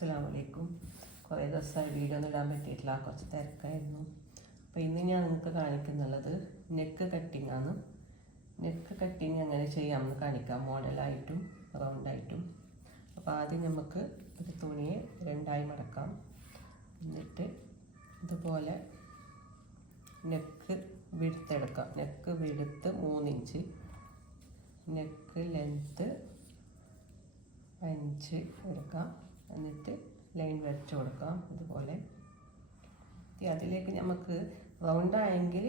അസ്സലാമു അലൈക്കും. കുറേ ദിവസമായി വീഡിയോ ഒന്നും ഇടാൻ പറ്റിയിട്ടില്ല, കുറച്ച് തിരക്കായിരുന്നു. അപ്പോൾ ഇന്ന് ഞാൻ നിങ്ങൾക്ക് കാണിക്കുന്നുള്ളത് നെക്ക് കട്ടിംഗ് ആണ്. നെക്ക് കട്ടിങ് എങ്ങനെ ചെയ്യാമെന്ന് കാണിക്കാം, മോഡലായിട്ടും റൗണ്ടായിട്ടും. അപ്പോൾ ആദ്യം നമുക്ക് ഒരു തുണിയെ രണ്ടായി മടക്കാം. എന്നിട്ട് ഇതുപോലെ നെക്ക് വിടുത്തെടുക്കാം. നെക്ക് വിടുത്ത് 3 ഇഞ്ച്, നെക്ക് ലെങ്ത്ത് 5 എടുക്കാം. എന്നിട്ട് ലൈൻ വരച്ച് കൊടുക്കാം ഇതുപോലെ. അതിലേക്ക് നമുക്ക് റൗണ്ടായെങ്കിൽ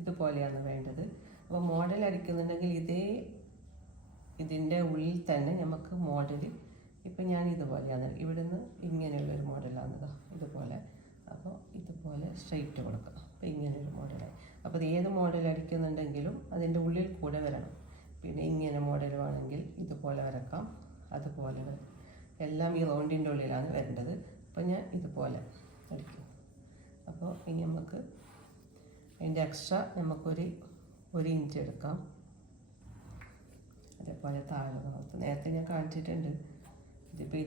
ഇതുപോലെയാണ് വേണ്ടത്. അപ്പോൾ മോഡൽ അടിക്കുന്നുണ്ടെങ്കിൽ ഇതിൻ്റെ ഉള്ളിൽ തന്നെ നമുക്ക് മോഡൽ, ഇപ്പം ഞാൻ ഇതുപോലെയാണ്, ഇവിടുന്ന് ഇങ്ങനെയുള്ളൊരു മോഡലാണ് ഇതുപോലെ. അപ്പോൾ ഇതുപോലെ സ്ട്രെയിറ്റ് കൊടുക്കുക. അപ്പോൾ ഇങ്ങനെയൊരു മോഡലായി. അപ്പോൾ അത് ഏത് മോഡൽ അടിക്കുന്നുണ്ടെങ്കിലും അതിൻ്റെ ഉള്ളിൽ കൂടെ വരണം. പിന്നെ ഇങ്ങനെ മോഡൽ വേണമെങ്കിൽ ഇതുപോലെ വരക്കാം, അതുപോലെ വരക്കാം. എല്ലാം ഈ റൗണ്ടിൻ്റെ ഉള്ളിലാണ് വരേണ്ടത്. അപ്പോൾ ഞാൻ ഇതുപോലെ അടിക്കും. അപ്പോൾ ഇനി നമുക്ക് അതിൻ്റെ എക്സ്ട്രാ നമുക്കൊരു 1 ഇഞ്ച് എടുക്കാം. അതേപോലെ താഴെ ഭാഗത്ത് നേരത്തെ ഞാൻ കാണിച്ചിട്ടുണ്ട്. ഇതിപ്പോൾ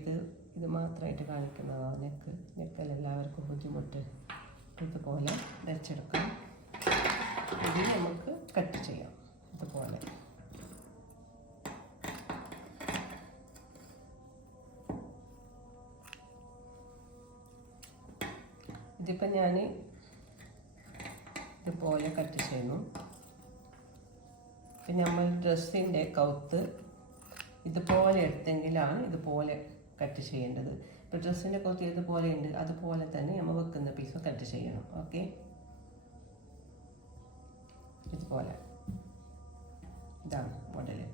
ഇത് മാത്രമായിട്ട് കാണിക്കുന്നതാണ്. നെക്കല്ല എല്ലാവർക്കും ബുദ്ധിമുട്ട്. ഇതുപോലെ വെച്ചെടുക്കാം. ഇത് നമുക്ക് കട്ട് ചെയ്യാം ഇതുപോലെ. ഇതിപ്പോൾ ഞാൻ ഇതുപോലെ കട്ട് ചെയ്യുന്നു. പിന്നെ നമ്മൾ ഡ്രസ്സിൻ്റെ കൗത്ത് ഇതുപോലെ എടുത്തെങ്കിലാണ് ഇതുപോലെ കട്ട് ചെയ്യേണ്ടത്. ഇപ്പോൾ ഡ്രസ്സിൻ്റെ കൗത്ത് ഇതുപോലെ ഉണ്ട്, അതുപോലെ തന്നെ നമ്മൾ വെക്കുന്ന പീസ് കട്ട് ചെയ്യണം. ഓക്കെ, ഇതുപോലെ. ഇതാണ് മോഡല്.